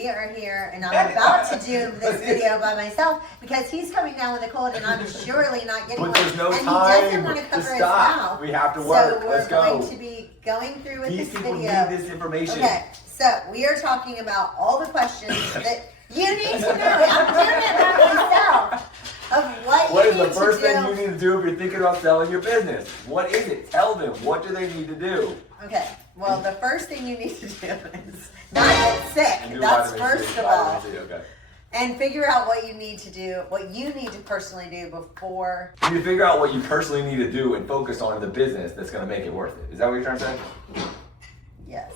we are here, and I'm about to do this video by myself because he's coming down with a cold, and I'm surely not getting one. But there's no and time he doesn't want to cover to his stop. mouth. We have to work. So Let's go. we're going to be going through with These this people video. need this information. Okay, so we are talking about all the questions that you need to know. I'm doing it by myself. Of What you is need the first to do. thing you need to do if you're thinking about selling your business? What is it? Tell them. What do they need to do? Okay, well, the first thing you need to do is not get sick. And do That's vitamin C, first of all. vitamin C, okay. And figure out what you need to do, what you need to personally do before. You need to figure out what you personally need to do and focus on in the business that's going to make it worth it. Is that what you're trying to say? Yes.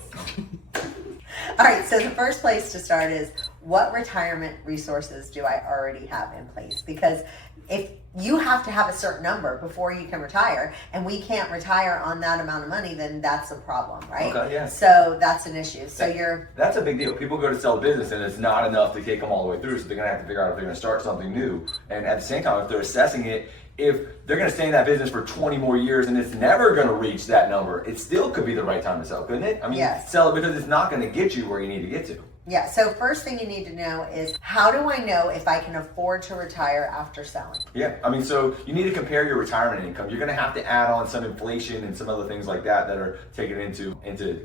All right, so the first place to start is what retirement resources do I already have in place? Because if you have to have a certain number before you can retire, and we can't retire on that amount of money, then that's a problem, right? Okay, yeah. So that's an issue. So That's a big deal. People go to sell a business and it's not enough to take them all the way through, so they're going to have to figure out if they're going to start something new. And at the same time, if they're assessing it, if they're going to stay in that business for 20 more years and it's never going to reach that number, it still could be the right time to sell, couldn't it? I mean, yes. Sell it because it's not going to get you where you need to get to. Yeah, so first thing you need to know is, how do I know if I can afford to retire after selling? Yeah, I mean, so you need to compare your retirement income. You're going to have to add on some inflation and some other things like that that are taken into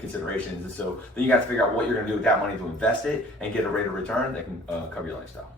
considerations. And so then you got to figure out what you're going to do with that money to invest it and get a rate of return that can cover your lifestyle.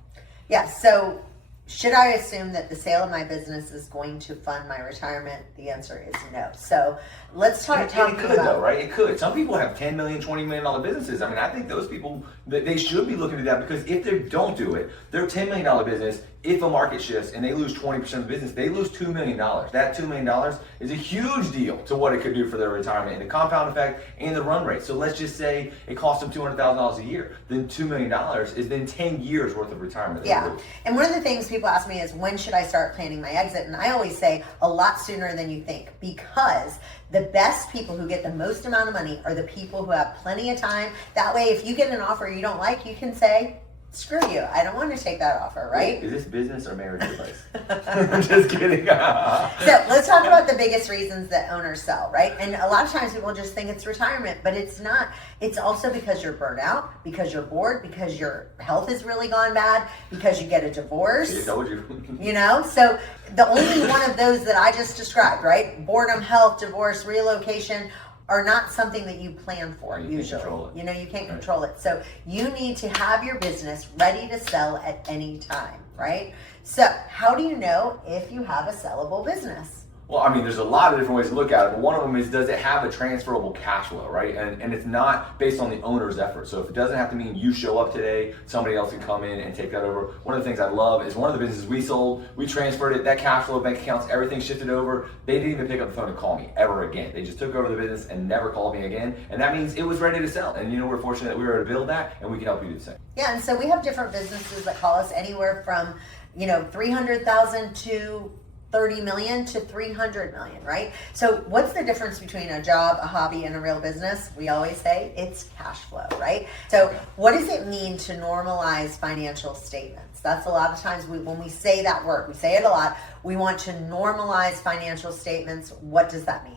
Yeah, so should I assume that the sale of my business is going to fund my retirement? The answer is no. So let's talk It could though, right? It could. Some people have $10 million, $20 million businesses. I mean, I think those people, they should be looking at that, because if they don't do it, their $10 million business, if a market shifts and they lose 20% of the business, they lose $2 million. That $2 million is a huge deal to what it could do for their retirement and the compound effect and the run rate. So let's just say it costs them $200,000 a year. Then $2 million is then 10 years worth of retirement. Yeah. And one of the things people ask me is, when should I start planning my exit? And I always say a lot sooner than you think, because the best people who get the most amount of money are the people who have plenty of time. That way, if you get an offer you don't like, you can say, screw you, I don't want to take that offer, right? Is this business or marriage advice? I'm just kidding. So let's talk about the biggest reasons that owners sell, right? And a lot of times people just think it's retirement, but it's not. It's also because you're burnt out, because you're bored, because your health has really gone bad, because you get a divorce. I told you. You know, so the only one of those that I just described, right? Boredom, health, divorce, relocation, are not something that you plan for usually. You know, you can't control it. So you need to have your business ready to sell at any time, right? So how do you know if you have a sellable business? Well, I mean, there's a lot of different ways to look at it, but one of them is, does it have a transferable cash flow, right? And it's not based on the owner's effort. So if it doesn't have to mean you show up today, somebody else can come in and take that over. One of the things I love is, one of the businesses we sold, we transferred it, that cash flow, bank accounts, everything shifted over. They didn't even pick up the phone to call me ever again. They just took over the business and never called me again. And that means it was ready to sell. And you know, we're fortunate that we were able to build that, and we can help you do the same. Yeah, and so we have different businesses that call us anywhere from, you know, 300,000 to 30 million to 300 million, right? So what's the difference between a job, a hobby, and a real business? We always say it's cash flow, right? So what does it mean to normalize financial statements? That's a lot of times when we say that word, we say it a lot. We want to normalize financial statements. What does that mean?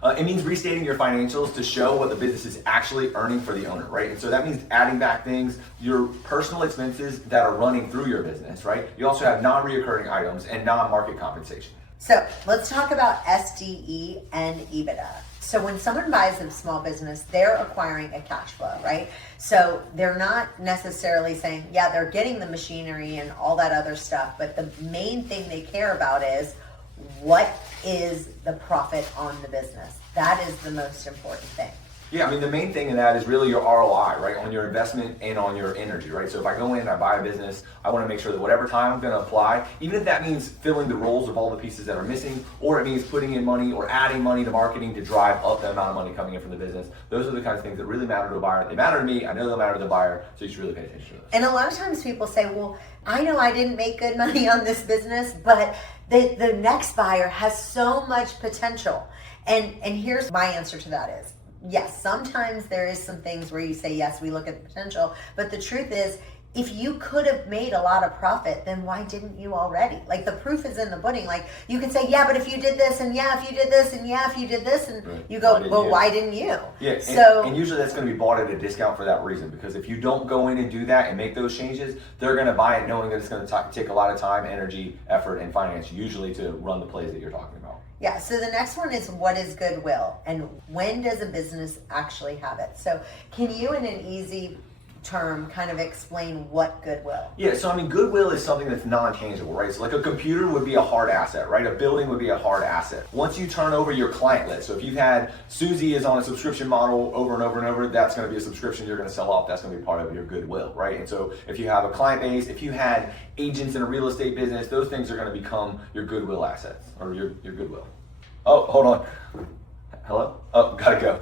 It means restating your financials to show what the business is actually earning for the owner, right? And so that means adding back things, your personal expenses that are running through your business, right? You also have non-reoccurring items and non-market compensation. So let's talk about SDE and EBITDA. So when someone buys a small business, they're acquiring a cash flow, right? So they're not necessarily saying, yeah, they're getting the machinery and all that other stuff, but the main thing they care about is, what is the profit on the business? That is the most important thing. Yeah, I mean, the main thing in that is really your ROI, right? On your investment and on your energy, right? So if I go in and I buy a business, I want to make sure that whatever time I'm going to apply, even if that means filling the roles of all the pieces that are missing, or it means putting in money or adding money to marketing to drive up the amount of money coming in from the business, those are the kinds of things that really matter to a buyer. They matter to me. I know they'll matter to the buyer. So you should really pay attention to those. And a lot of times people say, well, I know I didn't make good money on this business, but the next buyer has so much potential. And here's my answer to that is, yes, sometimes there is some things where you say, yes, we look at the potential, but the truth is, if you could have made a lot of profit, then why didn't you already? Like, the proof is in the pudding. Like, you can say, yeah, but if you did this, and yeah, if you did this, and yeah, if you did this, and Right. you go, Why didn't well, you? why didn't you? Yeah, So and usually that's going to be bought at a discount for that reason, because if you don't go in and do that and make those changes, they're going to buy it knowing that it's going to take a lot of time, energy, effort, and finance usually to run the plays that you're talking about. yeah, so the next one is, what is goodwill, and when does a business actually have it? So can you, in an easy term, kind of explain what goodwill? Yeah, so I mean, goodwill is something that's non-tangible, right? So like a computer would be a hard asset, right? A building would be a hard asset. Once you turn over your client list, so if you've had Susie is on a subscription model over and over and over, that's going to be a subscription you're going to sell off. That's going to be part of your goodwill, right? And so if you have a client base, if you had agents in a real estate business, those things are going to become your goodwill assets, or your goodwill. Oh, hold on. Hello? Oh, gotta go.